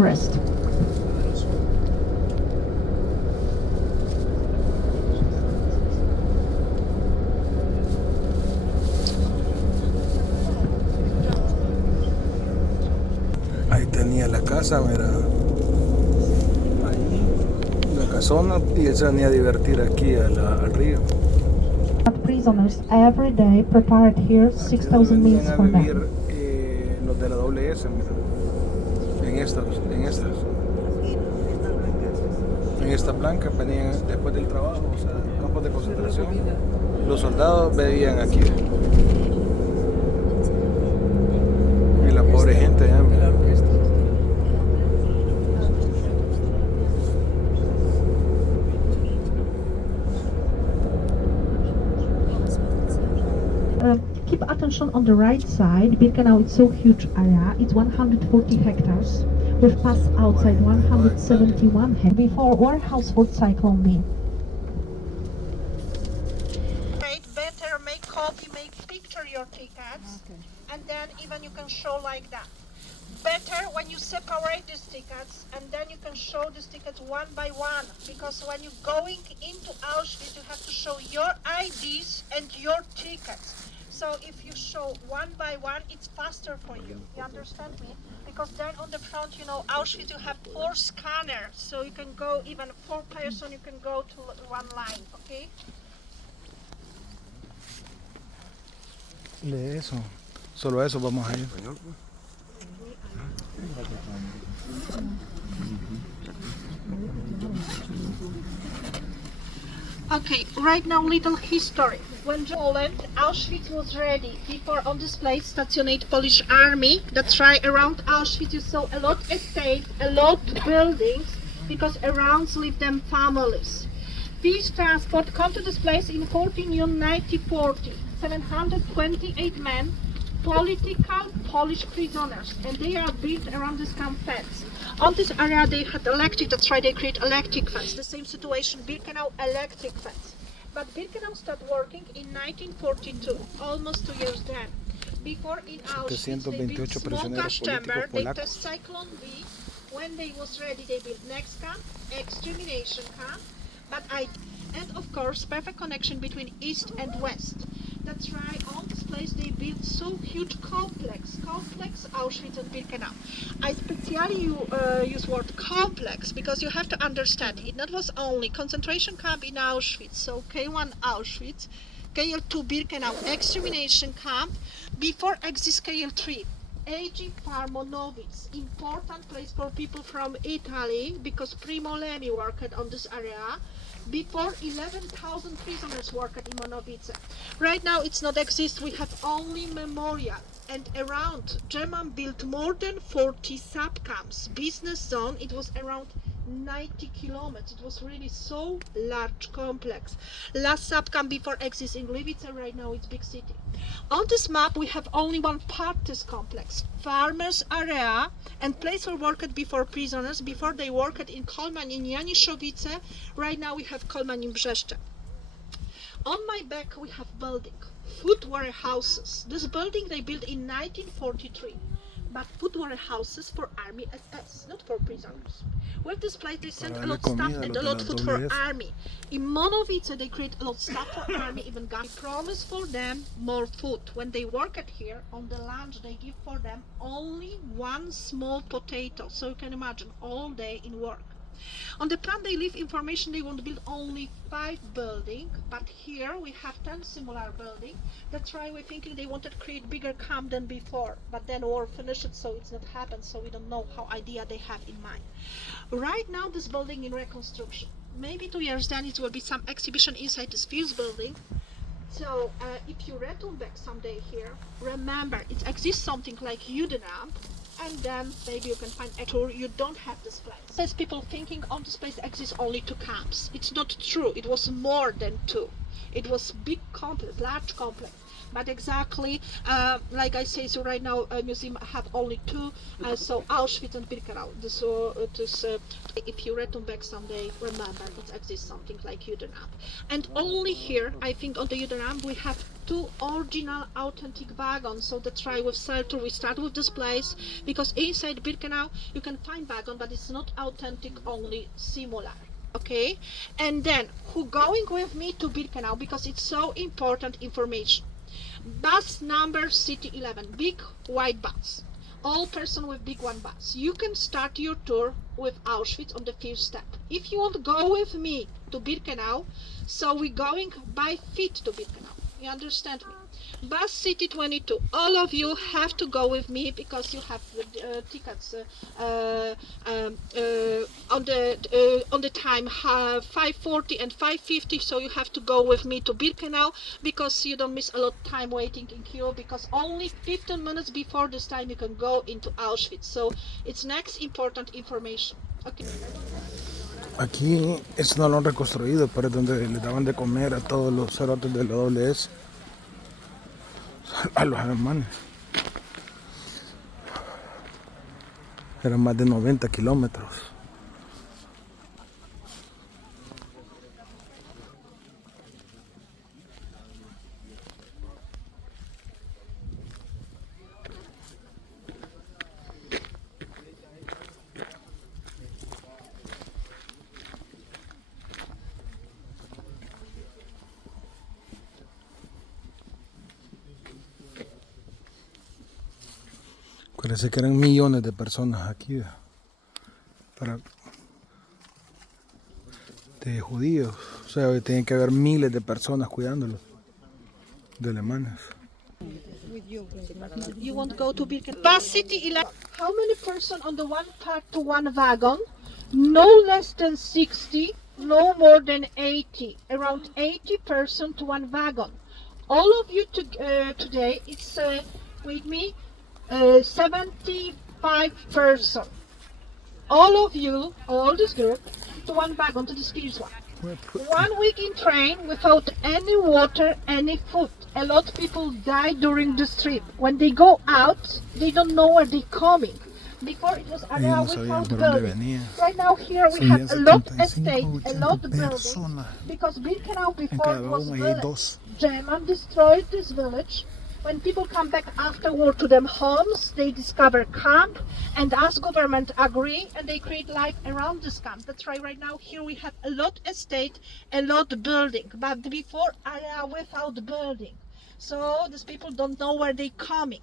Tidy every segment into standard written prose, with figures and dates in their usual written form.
Bucharest. Ahí tenía la casa, mira. Ahí, la casona, y él se venía a divertir aquí al río. Prisoners every day prepared here 6,000 meals Venían a for vivir them. los de la WS, mira. En estas blancas venían después del trabajo, o sea, campos de concentración. Los soldados vivían aquí. Y la pobre gente, ya, mira. Keep attention on the right side. Birkenau is so huge area. It's 140 hectares. We've passed outside 171 hectares before warehouse for Cyclone B. Better make copy, make picture your tickets, and then even you can show like that. Better when you separate these tickets, and then you can show these tickets one by one, because when you're going into Auschwitz, you have to show your IDs and your tickets. So if you show one by one, it's faster for you. You understand me? Because then on the front, you know, Auschwitz, you have 4 scanners, so you can go even 4 person, you can go to one line, okay? Lee eso. Solo eso vamos a ir. Okay, right now little history. When Poland, Auschwitz was ready. Before on this place stationed Polish army that try around Auschwitz. You saw a lot estate, a lot buildings, because around live them families. Peace transport come to this place in 14 June 1940. 728 men, political Polish prisoners, and they are built around this camp fence. On this area they had electric, that's why they create electric fence. The same situation, Birkenau electric fence. But Birkenau started working in 1942, almost 2 years then. Before in Auschwitz they built small gas chamber, they test Cyclone B. When they was ready they built next camp, extermination camp, and of course perfect connection between east and west. That's right, on this place they built so huge complex Auschwitz and Birkenau. I specially use word complex because you have to understand it not was only concentration camp in Auschwitz, so K1 Auschwitz, KL2 Birkenau extermination camp, before exists KL3. AG Farmonowitz, important place for people from Italy because Primo Levi worked on this area. Before 11,000 prisoners worked in Monowice. Right now it's not exist, we have only Memoria, and around German built more than 40 sub-camps. Business zone, it was around 90 kilometers. It was really so large complex. Last sub-camp before exists in Gliwice, right now it's big city. On this map we have only one part this complex. Farmers area and place where worked before prisoners, before they worked in Kolman in Janiszowice. Right now we have Kolman in Brzeszcze. On my back we have building, food warehouses. This building they built in 1943, but food warehouses for army SS, not for prisoners. With this place they sent a lot of stuff and a lot of food for army. In Monowice they create a lot of stuff for army, even gas. We promise for them more food. When they work at here, on the lunch they give for them only one small potato. So you can imagine all day in work. On the plan they leave information they want to build only 5 buildings, but here we have 10 similar buildings. That's why we're thinking they wanted to create bigger camp than before, but then war finished, so it's not happened, so we don't know how idea they have in mind. Right now this building in reconstruction. Maybe 2 years then it will be some exhibition inside this fuse building. So if you return back someday here, remember it exists something like Judenam, and then maybe you can find a tour. You don't have this place. There's people thinking on this place exists only 2 camps. It's not true, it was more than 2. It was big complex, large complex. But exactly, like I say, so right now museum have only two, so Auschwitz and Birkenau. If you return back someday, remember it exists something like Judenam. And only here, I think on the Judenam, we have two original authentic wagons. So the try with Celtor, we start with this place, because inside Birkenau you can find wagon, but it's not authentic, only similar. Okay, and then who going with me to Birkenau, because it's so important information. Bus number City 11, big white bus. All person with big one bus. You can start your tour with Auschwitz on the first step. If you want to go with me to Birkenau, so we're going by feet to Birkenau. You understand me? Bus City 22. All of you have to go with me because you have tickets on the time 5:40 and 5:50. So you have to go with me to Birkenau because you don't miss a lot of time waiting in queue. Because only 15 minutes before this time you can go into Auschwitz. So it's next important information. Okay. Aquí es no lo han reconstruido, pero es donde le daban de comer a todos los cerotes de la WS, a los alemanes. Eran más de 90 kilómetros. Parece que eran millones de personas aquí, de judíos. O sea, tienen que haber miles de personas cuidándolos, de alemanes. You want to go to Birkenau? Bus City 11. How many person on the one part to one wagon? No less than 60, no more than 80. Around 80 person to one wagon. All of you today, it's with me, 75 person. All of you, all this group, to one wagon, to this first one. 1 week in train without any water, any food. A lot of people die during this trip. When they go out, they don't know where they're coming. Before it was area without building. Right now here we have a lot estate, a lot building. Because Birkenau before it was village. German destroyed this village. When people come back afterward to their homes, they discover camp, and as government agree, and they create life around this camp. That's why right now here we have a lot estate, a lot building, but before area without building. So these people don't know where they're coming.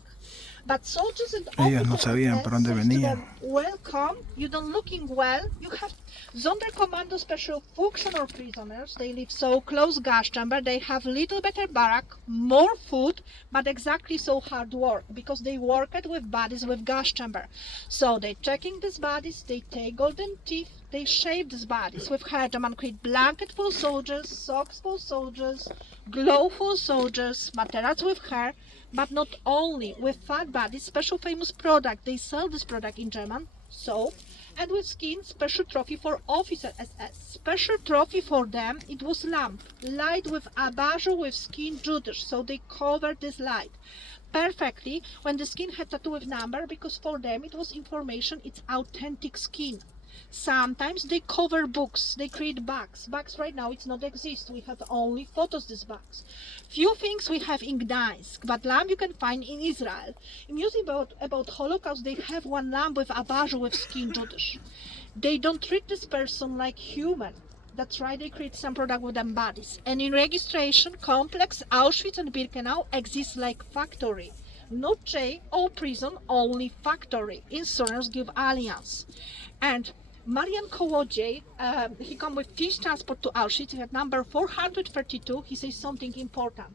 But soldiers and Ellos no sabían por dónde venían. Welcome, you don't looking well. You have Sonderkommando special functional prisoners. They live so close gas chamber. They have little better barrack, more food, but exactly so hard work because they worked with bodies with gas chamber. So they checking these bodies. They take golden teeth. They shave these bodies with hair. The man create blanket for soldiers, socks for soldiers, glove for soldiers, materials with hair. But not only with fat bodies, special famous product. They sell this product in German, soap, and with skin, special trophy for officer SS. Special trophy for them, it was lamp, light with abajur with skin Judas, so they covered this light perfectly when the skin had tattoo with number, because for them it was information, it's authentic skin. Sometimes they cover books, they create bags. Bags right now, it's not exist. We have only photos, these bags. Few things we have in Gdańsk, but lamp you can find in Israel. In museum about Holocaust, they have one lamp with abajur with skin Judas. They don't treat this person like human. That's right, they create some product with them bodies. And in registration, complex, Auschwitz and Birkenau exists like factory. Not jail or prison, only factory. Insurance give alliance. And Marian Kołodziej, he come with fish transport to Auschwitz at number 432. He says something important.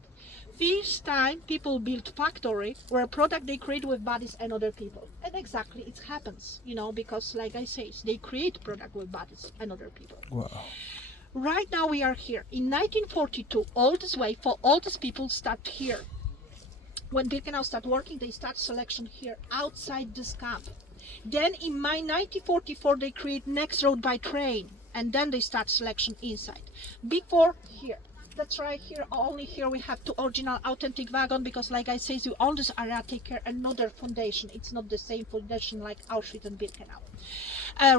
First time people build factory where product they create with bodies and other people. And exactly it happens, you know, because like I say, they create product with bodies and other people. Wow. Right now we are here. In 1942, all this way for all these people start here. When Birkenau start working, they start selection here outside this camp. Then in 1944 they create next road by train, and then they start selection inside. Before here, That's right, here, only here we have two original authentic wagon, because like I say, you on this area take care another foundation. It's not the same foundation like Auschwitz and Birkenau.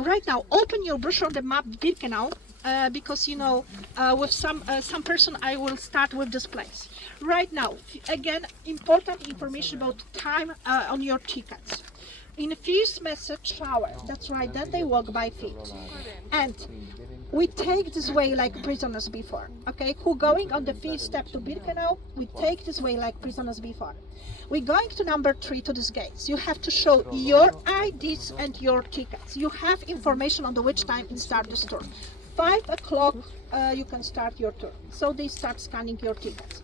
Right now, open your brochure on the map Birkenau, because you know, with some person I will start with this place. Right now, again, important information about time on your tickets. In the first message shower, that's right, then they walk by feet. And we take this way like prisoners before, okay? Who going on the first step to Birkenau, we take this way like prisoners before. We're going to number 3 to these gates. You have to show your IDs and your tickets. You have information on the which time you start this tour. 5 o'clock you can start your tour. So they start scanning your tickets.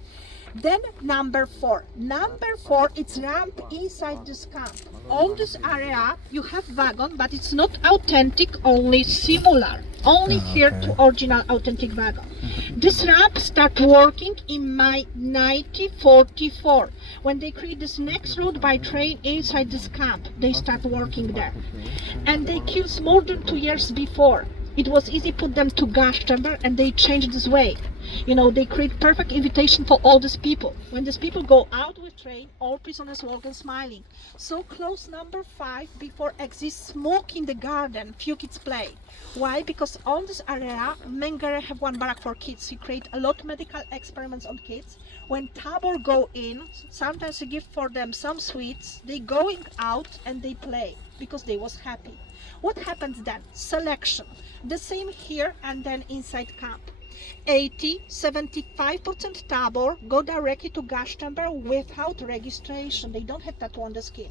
Then number 4. Number 4, it's ramp inside this camp. On this area you have wagon, but it's not authentic, only similar. Only here to original authentic wagon. This ramp start working in May 1944. When they create this next road by train inside this camp, they start working there. And they killed more than 2 years before. It was easy put them to gas chamber, and they changed this way. You know, they create perfect invitation for all these people. When these people go out with train, all prisoners walk and smiling. So close number 5 before exit, smoke in the garden, few kids play. Why? Because on this area, Mengele have one barrack for kids. He create a lot of medical experiments on kids. When Tabor go in, sometimes he give for them some sweets. They going out and they play because they was happy. What happens then? Selection. The same here and then inside camp. 75% Tabor go directly to gas chamber without registration. They don't have tattoo on the skin.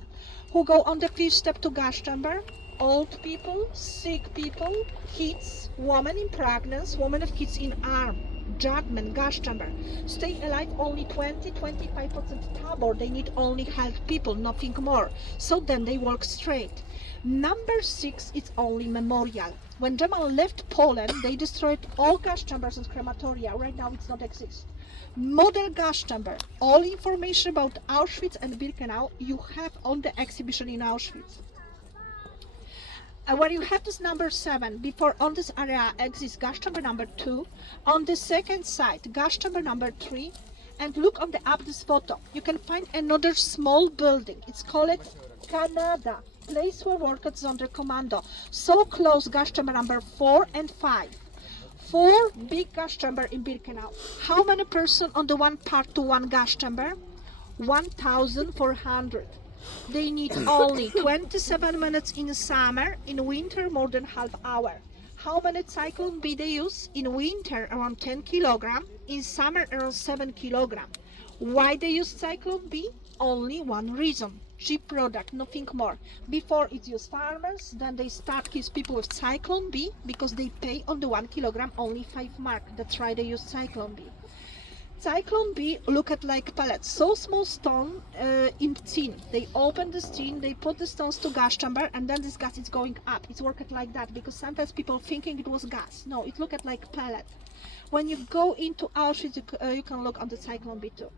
Who go on the first step to gas chamber? Old people, sick people, kids, women in pregnancy, women of kids in arm, judgment, gas chamber. Stay alive only 20-25% Tabor. They need only health people, nothing more. So then they walk straight. Number 6 is only memorial. When Germany left Poland, they destroyed all gas chambers and crematoria. Right now it's not exist. Model gas chamber. All information about Auschwitz and Birkenau you have on the exhibition in Auschwitz. Where you have this number 7, before on this area exists gas chamber number 2. On the second side, gas chamber number 3. And look on the up this photo. You can find another small building. It's called Canada. Place where workers under commando. So close gas chamber number 4 and 5. 4 big gas chamber in Birkenau. How many person on the one part to one gas chamber? 1,400. They need only 27 minutes in summer, in winter more than half hour. How many cyclone B they use? In winter around 10 kilogram, in summer around 7 kilogram. Why they use cyclone B? Only one reason. Cheap product, nothing more. Before it used farmers, then they start kill people with cyclone B because they pay on the 1 kilogram only 5 mark. That's why they use cyclone B. Cyclone B look at like pellets, so small stone in tin. They open this tin, they put the stones to gas chamber, and then this gas is going up. It's worked like that because sometimes people thinking it was gas. No, it looked like pellet. When you go into Auschwitz, you can look on the cyclone B too.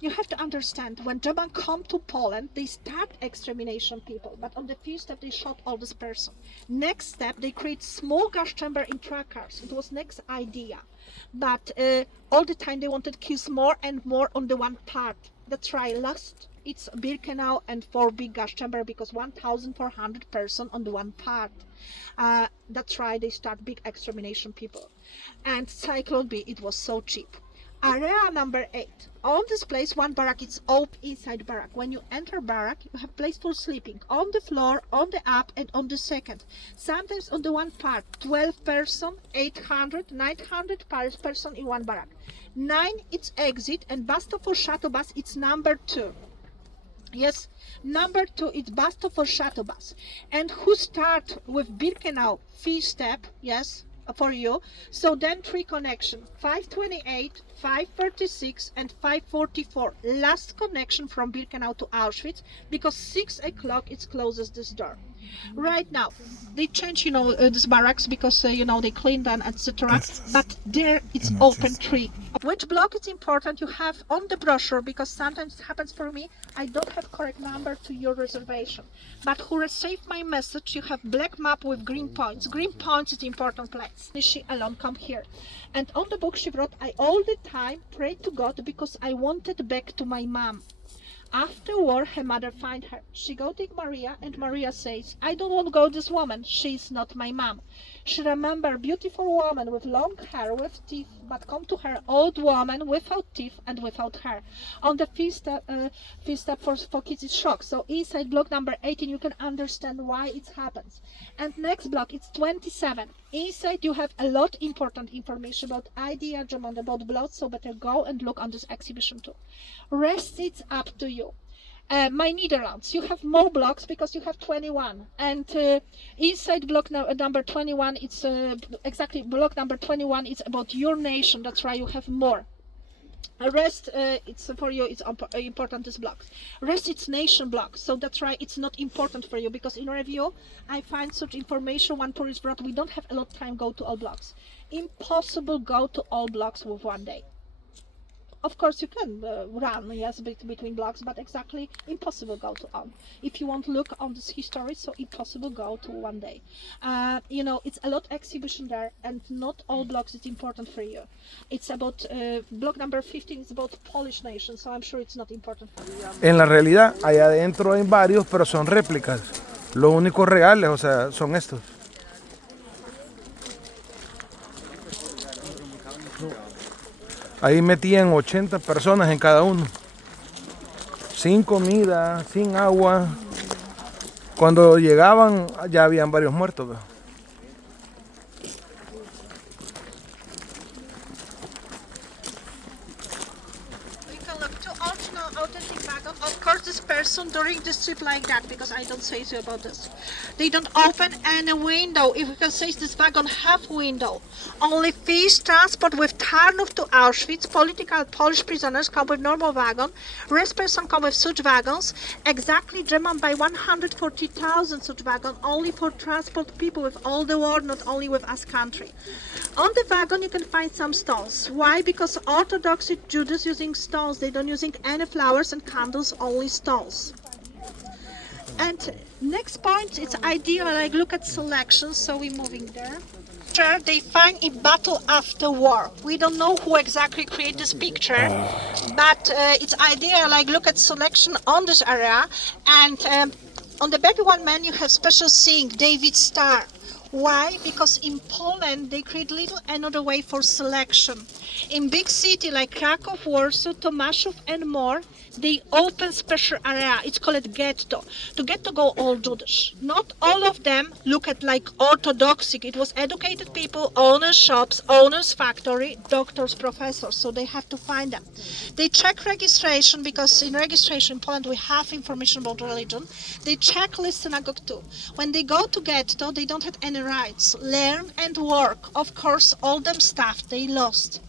You have to understand, when Germans come to Poland, they start extermination people, but on the first step they shot all this person. Next step, they create small gas chamber in truck cars. It was next idea, but all the time they wanted to kill more and more on the one part. That's why last it's Birkenau and 4 big gas chamber because 1,400 person on the one part. That's why they start big extermination people. And Cyclone B, it was so cheap. Area number 8. On this place, one barrack is open inside barrack. When you enter barrack, you have place for sleeping on the floor, on the up, and on the second. Sometimes on the one part, 12 person, 800, 900 person in one barrack. 9 it's exit, and bus stop for shuttle bus it's number 2. Yes, number 2 is bus stop for shuttle bus. And who start with Birkenau first step? Yes, for you. So then 3 connection, 528, 536 and 544. Last connection from Birkenau to Auschwitz because 6 o'clock it closes this door. Right now, they change, this barracks because, they clean them, etc. But there it's open tree. Which block is important you have on the brochure, because sometimes it happens for me, I don't have correct number to your reservation. But who received my message, you have black map with green points. Green points is the important place. She alone come here. And on the book she wrote, I all the time prayed to God because I wanted back to my mom. After war, her mother find her. She go to Maria, and Maria says, I don't want to go this woman. She's not my mom. She remember beautiful woman with long hair, with teeth, but come to her old woman without teeth and without hair. On the fifth step for kids is shock. So inside block number 18, you can understand why it happens. And next block, it's 27. Inside you have a lot important information about idea, about blood, so better go and look on this exhibition too. Rest, it's up to you. My Netherlands, you have more blocks because you have 21, and inside block number 21, it's exactly block number 21, it's about your nation. That's why you have more. Rest, it's for you, it's important, this block. Rest, it's nation block, so that's why it's not important for you, because in review I find such information. One tourist brought, we don't have a lot of time go to all blocks. Impossible go to all blocks with one day. Of course you can run, yes, between blocks, but exactly impossible go to all. If you want to look on this history, so impossible go to one day. It's a lot exhibition there, and not all blocks is important for you. It's about block number 15 is about Polish nation, so I'm sure it's not important for you. En la realidad, allá adentro hay varios, pero son réplicas. Los únicos reales, o sea, son estos. Ahí metían 80 personas en cada uno, sin comida, sin agua. Cuando llegaban ya habían varios muertos. You can look to original authentic wagon. Of course this person during this trip like that, because I don't say so about this. They don't open any window. If you can say this wagon have window. Only fish transport with Tarnów to Auschwitz. Political Polish prisoners come with normal wagon. Rest person come with such wagons. Exactly German by 140,000 such wagon, only for transport people with all the world, not only with us country. On the wagon you can find some stones. Why? Because Orthodox Jews using stones. They don't using any flowers and candles, only stones. And next point, it's ideal, like look at selection, so we're moving there. Sure, they find a battle after war. We don't know who exactly created this picture, but it's ideal, like look at selection on this area. And on the back one man you have special thing, David Star. Why? Because in Poland they create little another way for selection. In big city like Krakow, Warsaw, Tomaszów and more, they open special area. It's called ghetto. To get to go all Jewish. Not all of them look at like orthodoxy. It was educated people, owners shops, owners factory, doctors, professors. So they have to find them. They check registration, because in registration in Poland we have information about religion. They check list synagogue too. When they go to ghetto, they don't have any rights. Learn and work. Of course, all them stuff they lost.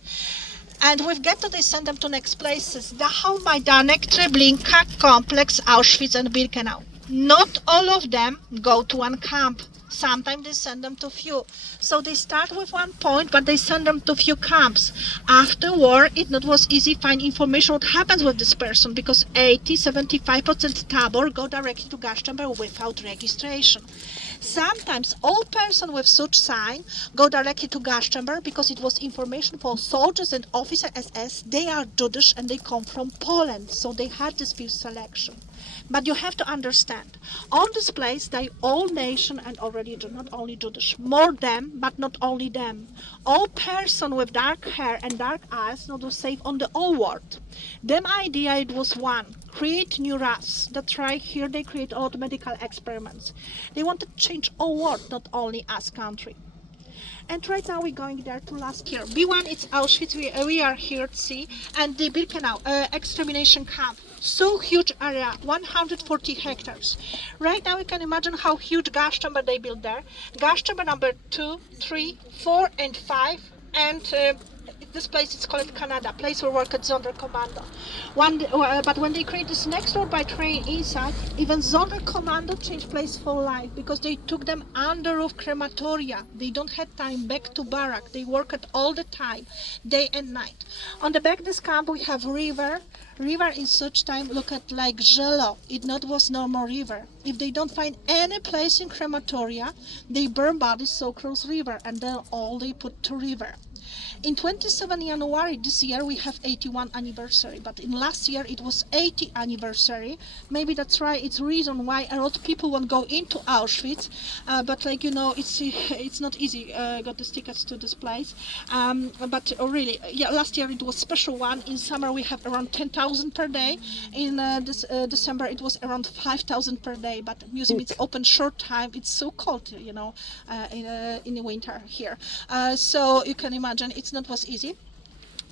And with ghetto they send them to next places. Dachau, Majdanek, Treblinka, Complex, Auschwitz and Birkenau. Not all of them go to one camp. Sometimes they send them to few. So they start with one point, but they send them to few camps. After war, it not was easy to find information what happens with this person, because 75% tabor go directly to gas chamber without registration. Sometimes all person with such sign go directly to gas chamber, because it was information for soldiers and officers SS. They are Jewish and they come from Poland, so they had this few selection. But you have to understand, on this place they all nation and all religion, not only Jewish. More them, but not only them. All person with dark hair and dark eyes not was safe on the old world. Them idea it was one, create new race. That's right, here they create all the medical experiments. They want to change all world, not only us country. And right now we're going there to last year. B1 it's Auschwitz, we are here to see, and the Birkenau extermination camp. So huge area, 140 hectares. Right now you can imagine how huge gas chamber they built there. Gas chamber number 2, 3, 4 and 5, and this place is called Canada, place where worked Sonderkommando. But when they create this next door by train inside, even Sonderkommando changed place for life because they took them under of crematoria. They don't have time back to barrack. They worked all the time, day and night. On the back of this camp we have river. River in such time look at like Żelo. It not was normal river. If they don't find any place in crematoria, they burn bodies so cross river and then all they put to river. In 27 January this year we have 81 anniversary, but in last year it was 80 anniversary. Maybe that's right. It's reason why a lot of people won't go into Auschwitz, but like you know, it's not easy. Got the tickets to this place, but really, yeah, last year it was special one. In summer we have around 10,000 per day. In this December it was around 5,000 per day. But museum it's open short time. It's so cold, you know, in the winter here. So you can imagine it's not was easy.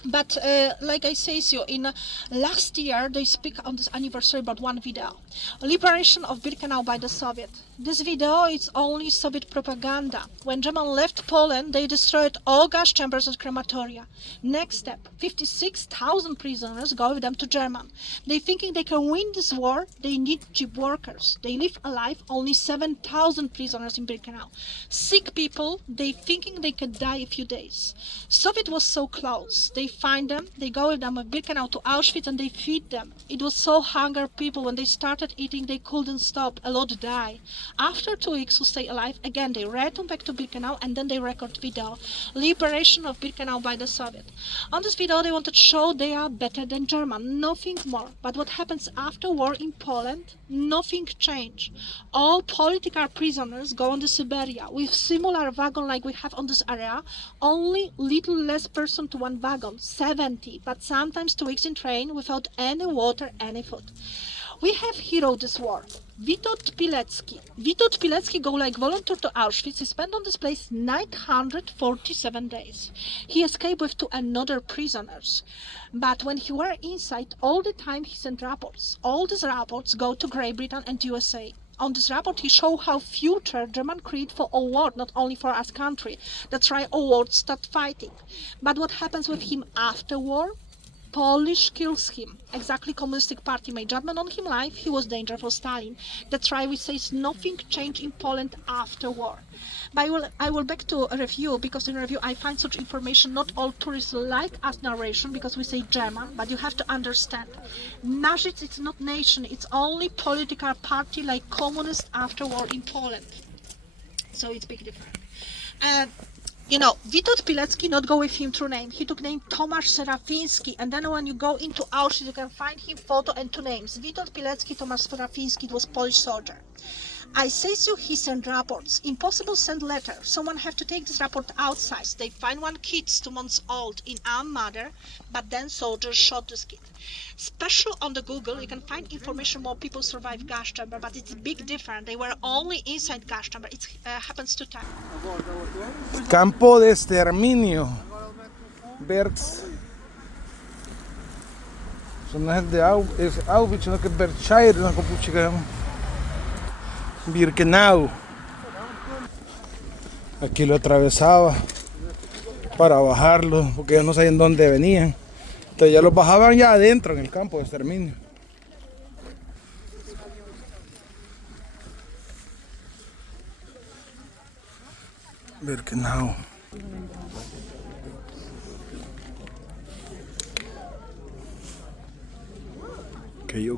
But like I say, so in last year they speak on this anniversary about one video, liberation of Birkenau by the Soviet. This video is only Soviet propaganda. When Germans left Poland, they destroyed all gas chambers and crematoria. Next step, 56,000 prisoners go with them to Germany. They thinking they can win this war, they need cheap workers. They leave alive only 7,000 prisoners in Birkenau. Sick people, they thinking they could die a few days. Soviet was so close. They find them, they go with them with Birkenau to Auschwitz and they feed them. It was so hunger people, when they started eating they couldn't stop, a lot die. After 2 weeks who stay alive, again they return back to Birkenau and then they record video, liberation of Birkenau by the Soviet. On this video they wanted to show they are better than German, nothing more. But what happens after war in Poland, nothing changed. All political prisoners go on to Siberia with similar wagon like we have on this area, only little less person to one wagon, 70, but sometimes 2 weeks in train without any water, any food. We have hero this war, Witold Pilecki. Witold Pilecki go like volunteer to Auschwitz. He spent on this place 947 days. He escaped with two another prisoners. But when he were inside, all the time he sent reports. All these reports go to Great Britain and USA. On this report he showed how future German create for a war, not only for us country. That's why a war start fighting. But what happens with him after war? Polish kills him. Exactly, Communistic Party made judgment on him life. He was danger for Stalin. That's why we say nothing changed in Poland after war. But I will back to a review, because in review I find such information. Not all tourists like us narration because we say German, but you have to understand. Nazis, it's not nation, it's only political party like communist after war in Poland. So it's big difference. You know, Witold Pilecki not go with him true name. He took name Tomasz Serafiński, and then when you go into Auschwitz, you can find him photo and two names. Witold Pilecki, Tomasz Serafiński, it was Polish soldier. I say so, he sent reports. Impossible send letter. Someone have to take this report outside. They find one kid 2 months old in arm mother, but then soldiers shot this kid. Special on the Google, you can find information more people survive gas chamber, but it's big different. They were only inside gas chamber. It happens 2 times. Campo de exterminio. Berks. Eso no es de Auschwitz, sino que es Berkshire, no es Birkenau. Aquí lo atravesaba para bajarlo, porque ellos no sabían dónde venían. Entonces ya los bajaban ya adentro en el campo de exterminio. Birkenau. Que yo